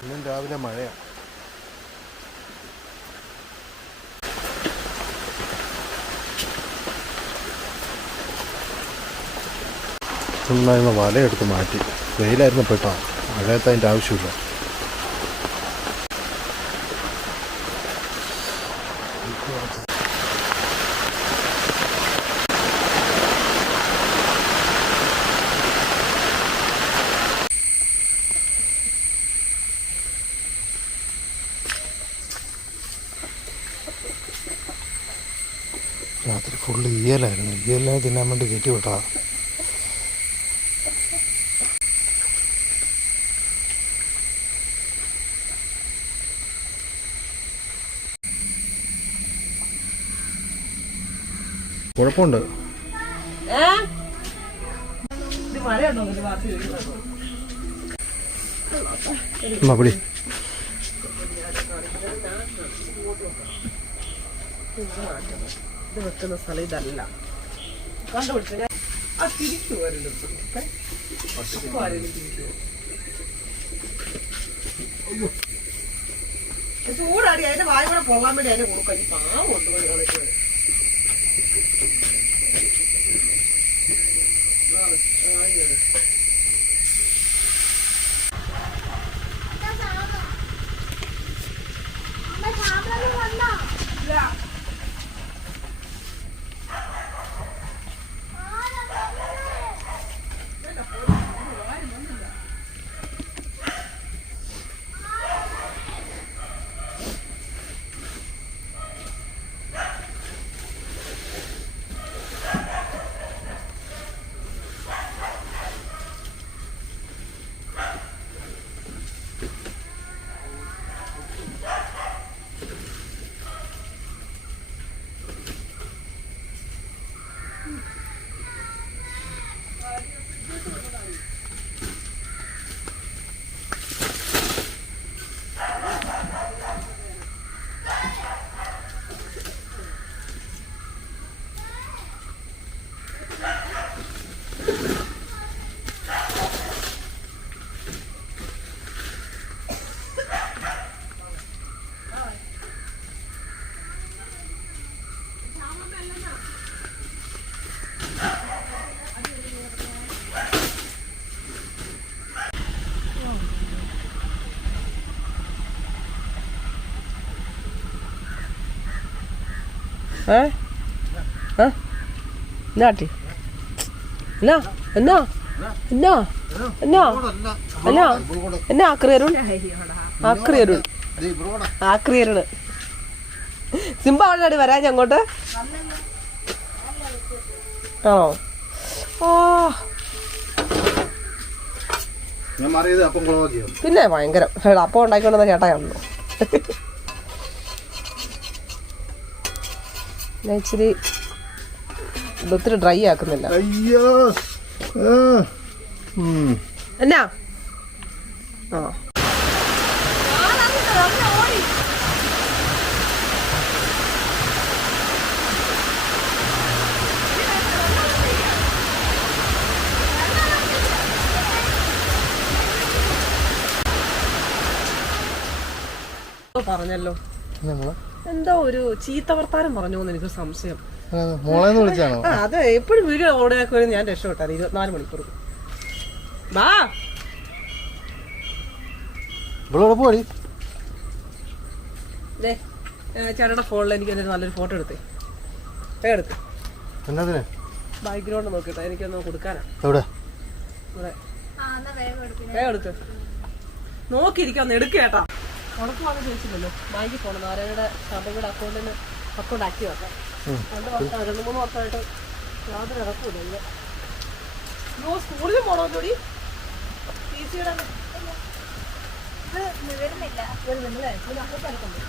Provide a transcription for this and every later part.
ഇന്നും രാവിലെ മഴയാണ് ചുമ്മാ വലയെടുത്ത് മാറ്റി. വെയിലായിരുന്നു പെട്ടോ മഴയത്ത് അതിന്റെ ആവശ്യമില്ല രാത്രി ഫുള്ള് ഈയലായിരുന്നു ഈയലിനെ തിന്നാൻ വേണ്ടി കയറ്റി വിട്ടതാ. കുഴപ്പമുണ്ട്. പിടി. ഇത് വെക്കുന്ന സ്ഥലം ഇതല്ല. ചൂടാടി അതിന്റെ വായ കൂടെ പോകാൻ വേണ്ടി അതിനെ കൊടുക്കാം. ഈ പാവം ഉണ്ട് കളിക്കുന്നത് ഏ? ആ എന്നാട്ടി എന്നാ? എന്നാ? എന്നാ? എന്നാ? എന്നാ? എന്നാ ആക്രി അരുൺ? ആക്രി അരുൺ. ആക്രി അരുൺ സിംബ അവിടെ വരാൻ അങ്ങോട്ട്? ആണോ? കുളവാക്കിയോ പിന്നെ ഭയങ്കരം. അപ്പം ഉണ്ടാക്കിക്കൊണ്ടെന്ന ചേട്ടാ കാണുന്നു ഞാൻ ഇച്ചിരി ഒത്തിരി ഡ്രൈ ആക്കുന്നില്ല. അയ്യോ. എന്നാ? ആ. പറഞ്ഞല്ലോ. എന്താ ഒരു ചീത്ത വർത്താനം പറഞ്ഞു എന്ന് എനിക്ക് സംശയം. മോളേന്ന് വിളിച്ചാണോ? ആ അതെ എപ്പോഴും വീഡിയോ ഓടാക്കുവരെ ഞാൻ രക്ഷപ്പെട്ടാണ്. ഇരുപത്തിനാല് മണിക്കൂർ. വാ. പോടി. ചേട്ടയുടെ ഫോണിൽ എനിക്ക് നല്ലൊരു ഫോട്ടോ എടുത്തേ. എടുത്ത് എന്നതിന് ബാക്ക്ഗ്രൗണ്ട് നോക്കിട്ടോ എനിക്കൊന്ന് കൊടുക്കാനാ. എവിടെ? ഇവിടെ. വേഗം എടുക്ക്. നോക്കിയിരിക്കാന്ന് എടുക്കേട്ടാ ഉണക്കുവാന്ന് ചോദിച്ചില്ലല്ലോ. ബാങ്കിൽ പോകണം നാരായണയുടെ കമ്പനിയുടെ അക്കൗണ്ടിന് അക്കൗണ്ട് ആക്റ്റീവ്. ആക്കാം രണ്ട് വർഷം രണ്ട് മൂന്ന് വർഷമായിട്ട് യാതൊരു ഇറക്കൂല ഇത് യോ സ്കൂളിൽ ടി സിയുടെ വരുന്നില്ലേ. പിന്നെ അങ്ങോട്ട് അടുത്തുണ്ട്.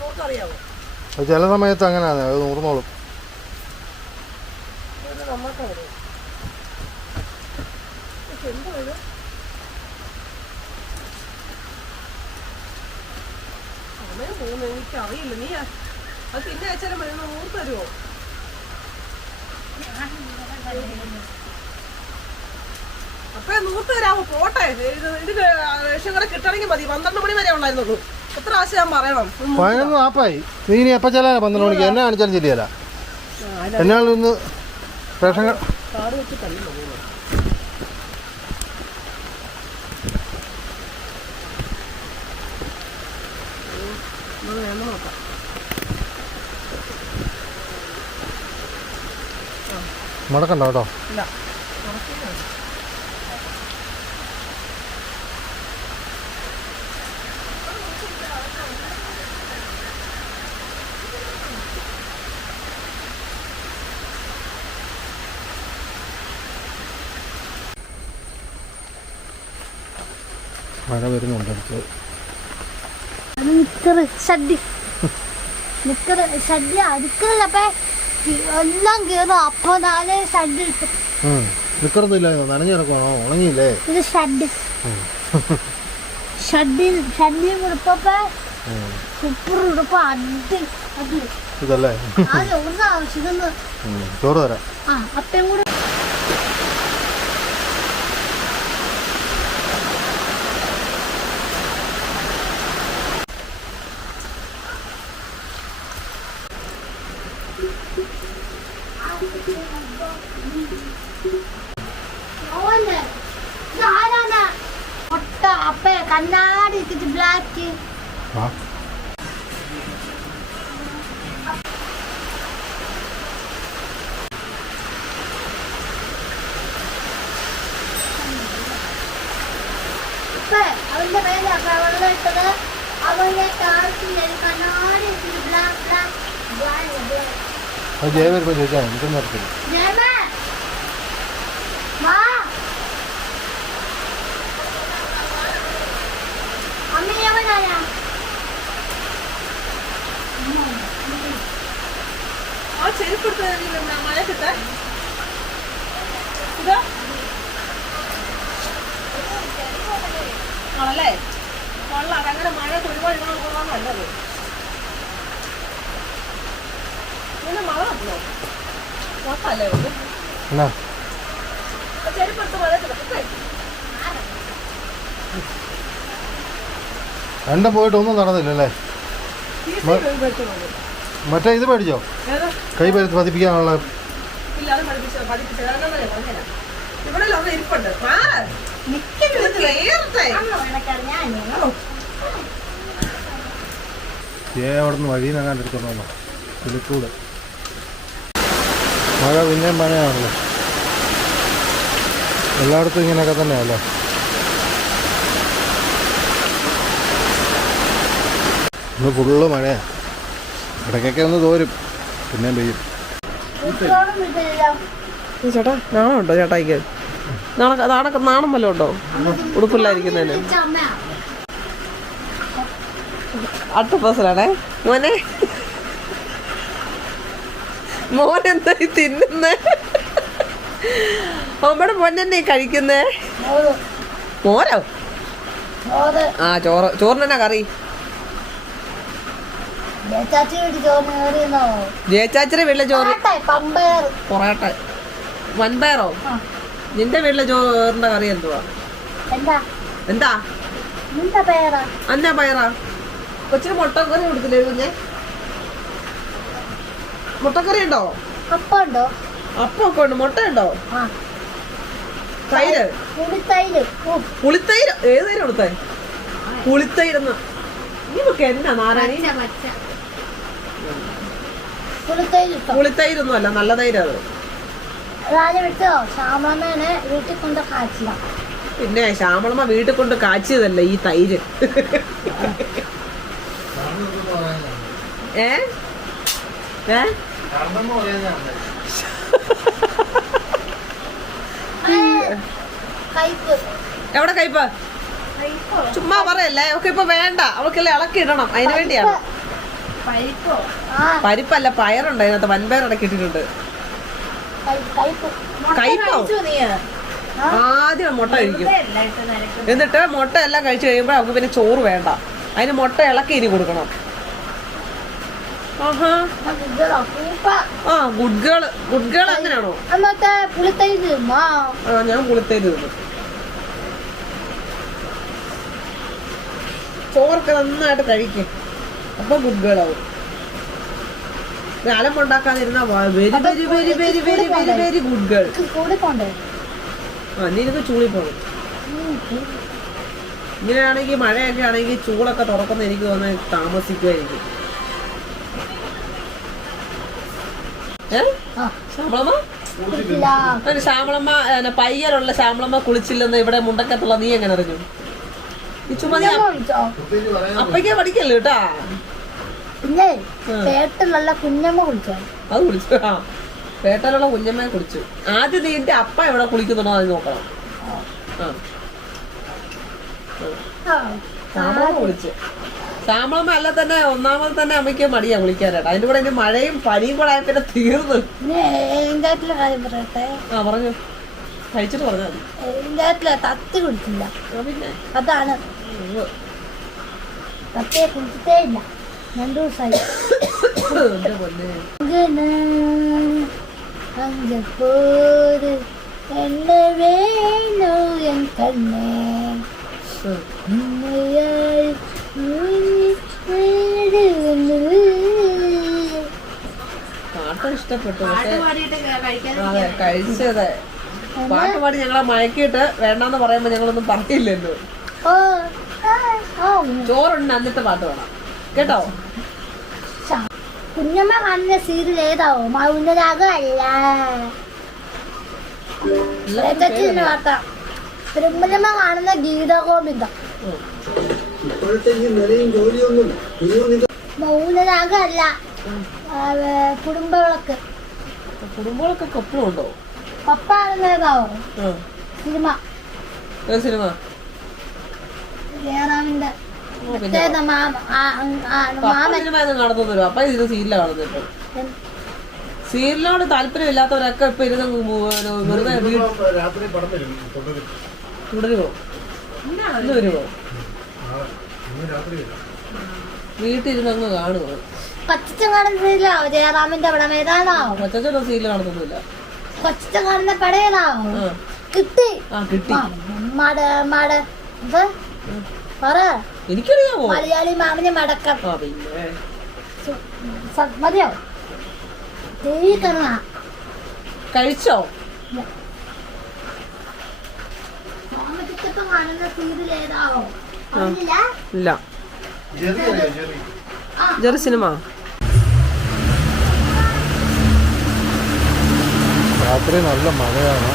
നോക്കറിയാവോ ചില സമയത്ത് അങ്ങനെയാണ്. അത് നൂർന്നോളും ഇത് നമ്മൾക്ക് അറിയാം പക്ഷെ എന്തോ ഇത് പോകുന്നു എനിക്ക് അറിയില്ല നീ അത് പിന്നെ അയച്ചാലും മതി. ഓർത്ത് തരുമോ അപ്പൊ തരാമോ പോട്ടെ. ഇത് ഇത് റേഷൻ കട കിട്ടണമെങ്കിൽ മതി. പന്ത്രണ്ട് മണി വരെ ഉണ്ടായിരുന്നുള്ളൂ എത്ര ആശയം ഞാൻ പറയണം? പതിനൊന്ന് നാപ്പായി. നീ ഇനി എപ്പോൾ ചെല്ലാനാ പന്ത്രണ്ട് മണിക്ക്? എന്നെ കാണിച്ചാലും ശരിയല്ല. എന്നാളൊന്ന് റേഷൻ കാർഡ് കാട് വെച്ചിട്ടല്ല അത് വേണം നോക്കാം. മുടക്കണ്ട കേട്ടോ. ഇല്ല. മഴ വരുന്നുണ്ട് അടുത്ത്. നിക്കറ് ഷഡ്ഡി നിക്കറ് ഷഡ്ഡി അടുക്കളപ്പ എല്ലാം കീറും. അപ്പൊ നാളെ ഷഡ് ഇട്ടു നിൽക്കറൊന്നുമില്ല നനഞ്ഞു കിടക്കണോ ഉണങ്ങിയില്ലേ? ഇത് ഷഡ് ഷഡ്ഡി ഷഡ്ഡി ഉടുപ്പപ്പ സൂപ്പർ ഉടുപ്പ് അടി അടി. ഇതല്ലേ? ചോറ് തരാം. ആ അപ്പം കൂടെ കാർത്തിന്റെ കണ്ണാടി ഇട്ടിട്ട് ബ്ലാക്ക് ബ്ലാക്ക് അത് ജയ വരുമ്പോൾ ചോദിച്ചാൽ എനിക്കൊന്നും അറിയത്തില്ല. Mama! Ma! അമ്മ എവിടെയാ? ആ എടുത്ത് മഴ കിട്ടെ ഇതാ. ആണല്ലേ? കൊള്ളാം അങ്ങനെ മഴ ഒരുപാട് ഇങ്ങനെ കൊള്ളാൻ നല്ലത്. ഇങ്ങനെ മഴ വന്നോ മൊത്തല്ലേ ഉള്ളൂ എന്നാ? ആ ചെരുപ്പ് എടുത്ത് മഴ രണ്ടും പോയിട്ട് ഒന്നും നടന്നില്ലല്ലേ മറ്റേ ഇത് മേടിച്ചോ? കൈ പതി- പതിപ്പിക്കാനുള്ള ഇവിടെ ഇരിപ്പുണ്ട്. ആ നിൽക്കുന്നത് കേറട്ടെ. ജയ അവിടെ നിന്ന് വഴിയിൽ നിന്ന് എടുത്തോളൂ പുലിക്കൂട്. മഴ പിന്നെയും പണിയാണല്ലോ എല്ലായിടത്തും ഇങ്ങനെയൊക്കെ തന്നെയാണല്ലോ ഇന്ന് ഫുള്ള് മഴയാണ് ഇടയ്ക്കൊക്കെ ഒന്ന് തോരും പിന്നെയും പെയ്യും. ചേട്ടാ നാണം ഉണ്ടോ ചേട്ടായിക്ക്? നാണ നാണക്ക നാണം വല്ലതും ഉണ്ടോ? ഉടുപ്പില്ലായിരിക്കുന്നതിന് അട്ടപ്പസലാണേ മോനെ. മോൻ എന്തായി തിന്നുന്നേ? അമ്മയുടെ മോനെന്നെ കഴിക്കുന്നേ? മോരോ ആ ചോറ് ചോറിനെന്നാ കറി? ജയച്ചാച്ചിയുടെ വീട്ടിലെ ചോറ്. പൊറാട്ട വൻപയറോ? നിന്റെ വീട്ടിലെ ചോറിന്റെ കറി എന്തുവാ? എന്താ? എന്താ? അന്നാ പയറാ? കൊച്ചിന് മുട്ടക്കറി കൊടുത്തില്ലേ കുഞ്ഞെ? മുട്ടക്കറി ഉണ്ടോ? അപ്പുണ്ടോ? അപ്പൊക്കെ ഉണ്ട് മുട്ട ഉണ്ടോ? തൈര്? പുളിത്തൈര് ഏത് തൈര് കൊടുത്തേ? പുളിത്തൈരെന്ന് ഇവക്ക് എന്നാ നാരായണി? പുളിത്തൈരൊന്നും അല്ല. നല്ല തൈര് അത്. വിട്ടോ ശ്യാമമ്മേനെ വീട്ടിൽ കൊണ്ട് കാച്ചില്ല പിന്നെ ശ്യാമളമ്മ വീട്ടിൽ കൊണ്ട് കാച്ചിയതല്ല ഈ തൈര്. ഏ? എവിടെ കയ്പ ചുമ്മാ പറയല്ലേ അവൾക്ക് ഇപ്പൊ വേണ്ട അവൾക്കല്ലേ ഇളക്കി ഇടണം അതിന് വേണ്ടിയാണ്. പരിപ്പല്ല പയറുണ്ട് അതിനകത്ത് വൻപയർ ഇടക്കിട്ടിട്ടുണ്ട്. കയ്പ് ആദ്യം മുട്ട കഴിക്കും. എന്നിട്ട് മുട്ട എല്ലാം കഴിച്ചു കഴിയുമ്പോൾ അവൾക്ക് പിന്നെ ചോറ് വേണ്ട. അതിന് മുട്ട ഇളക്കി ഇനി കൊടുക്കണം. ആ ഗുഡ് ഗേൾ ഗുഡ് ഗേൾ അങ്ങനെയാണോ ആ ഞാൻ പുളിത്തേരി തിന്നു. ചോറൊക്കെ നന്നായിട്ട് കഴിക്കും. അപ്പൊ ഗുഡ് ഗേൾ ആവും കാലം ഉണ്ടാക്കാതിരുന്ന very very very very very very very good girl ആ നീ ഇരുന്ന് ചൂളി പോകും ഇങ്ങനെയാണെങ്കിൽ മഴയൊക്കെ ആണെങ്കിൽ ചൂളൊക്കെ തുറക്കുന്ന എനിക്ക് തോന്നുന്നത് താമസിക്കുമായിരിക്കും ശ്യാമളമ്മ ശ്യാമളമ്മ പയ്യനുള്ള ശ്യാമളമ്മ കുളിച്ചില്ലെന്ന് ഇവിടെ മുണ്ടക്കത്തുള്ള നീ എങ്ങനെ അറിഞ്ഞു? ഈ ചുമ്മാ നീ അപ്പയ്ക്കേ പഠിക്കല്ലോ കേട്ടാ? പിന്നെ പേട്ടിലുള്ള കുഞ്ഞമ്മ കുളിച്ചോ? അത് കുളിച്ചു. ആ. പേട്ടലുള്ള കുഞ്ഞമ്മയെ കുളിച്ചു. ആദ്യം നീന്റെ അപ്പ എവിടെ കുളിക്കുന്നുണ്ടോ അത് നോക്കണം. ആ. ആ. ശ്യാമളമ്മ വിളിച്ചു. ശ്യാമളമ്മ അല്ല തന്നെ ഒന്നാമത് തന്നെ അമ്മയ്ക്ക് മടിയാ വിളിക്കാറേ അതിന്റെ കൂടെ ഇനി മഴയും പനിയും കൂടെ പിന്നെ തീർന്നു. ആ പറഞ്ഞു. കഴിച്ചിട്ട് പറഞ്ഞാൽ മതി. എന്റെ വീട്ടിലെ തത്തി കുടിച്ചില്ല പിന്നെ. അതാണ്. തത്തയെ കുടിച്ചിട്ടേ ഇല്ല. രണ്ടു ദിവസമായി എന്നെ വേണു എൻ കണ്ണേ. പാട്ട് ഇഷ്ടപ്പെട്ടു അതെ കഴിച്ചത്. പാട്ട് പാടി ഞങ്ങളെ മയക്കിയിട്ട് വേണ്ടെന്ന് പറയുമ്പോ ഞങ്ങളൊന്നും പറയില്ലല്ലോ. ചോറുണ്ട് എന്നിട്ട് പാട്ട് വേണം കേട്ടോ? കുഞ്ഞമ്മ കാണുന്ന സീരിയൽ ഏതാവോ മൗനരാഗം അല്ല രജത്തിന് വാർത്ത തിരുമലമ്മ കാണുന്ന ഗീതഗോവിന്ദം. ഇപ്പോഴത്തെ ഈ നിലയും ജോലിയൊന്നും ഇനിയും നിങ്ങൾ മൗനരാഗം അല്ല ആ, വേ- കുടുംബവിളക്ക്. കുടുംബങ്ങളൊക്കെ എപ്പോഴും ഉണ്ടോ? പപ്പ സിനിമ. സിനിമ? ജയറാമിന്റെ. സീരിയലിനോട് താല്പര്യമില്ലാത്തവരൊക്കെ ഇപ്പൊ ഇരുന്ന് വെറുതെ തുടരുമോ ഇന്ന് വരുമോ ഇന്ന് രാത്രി വരും വീട്ടിലിരുന്ന് അങ്ങ് കാണുമോ കൊച്ചച്ചൻ കാണുന്ന സീരിയലാവോ ജയറാമിന്റെ പടം ഏതാണോ? കൊച്ചൊന്നും സീരിയൽ കാണുന്നൊന്നുമില്ല. കൊച്ചച്ചൻ കാണുന്ന പടം ഏതാവോ കിട്ടി. ആ കിട്ടി. മട പറ. എനിക്കറിയാമോ മലയാളി മാമിന് മടക്കം. മതിയോ? കഴിച്ചോ മാമച്ചിക്കപ്പം കാണുന്ന സീരിയൽ ഏതാവോ അറിയില്ല ഇല്ല. Jerry cinema? രാത്രി നല്ല മഴയാണ്.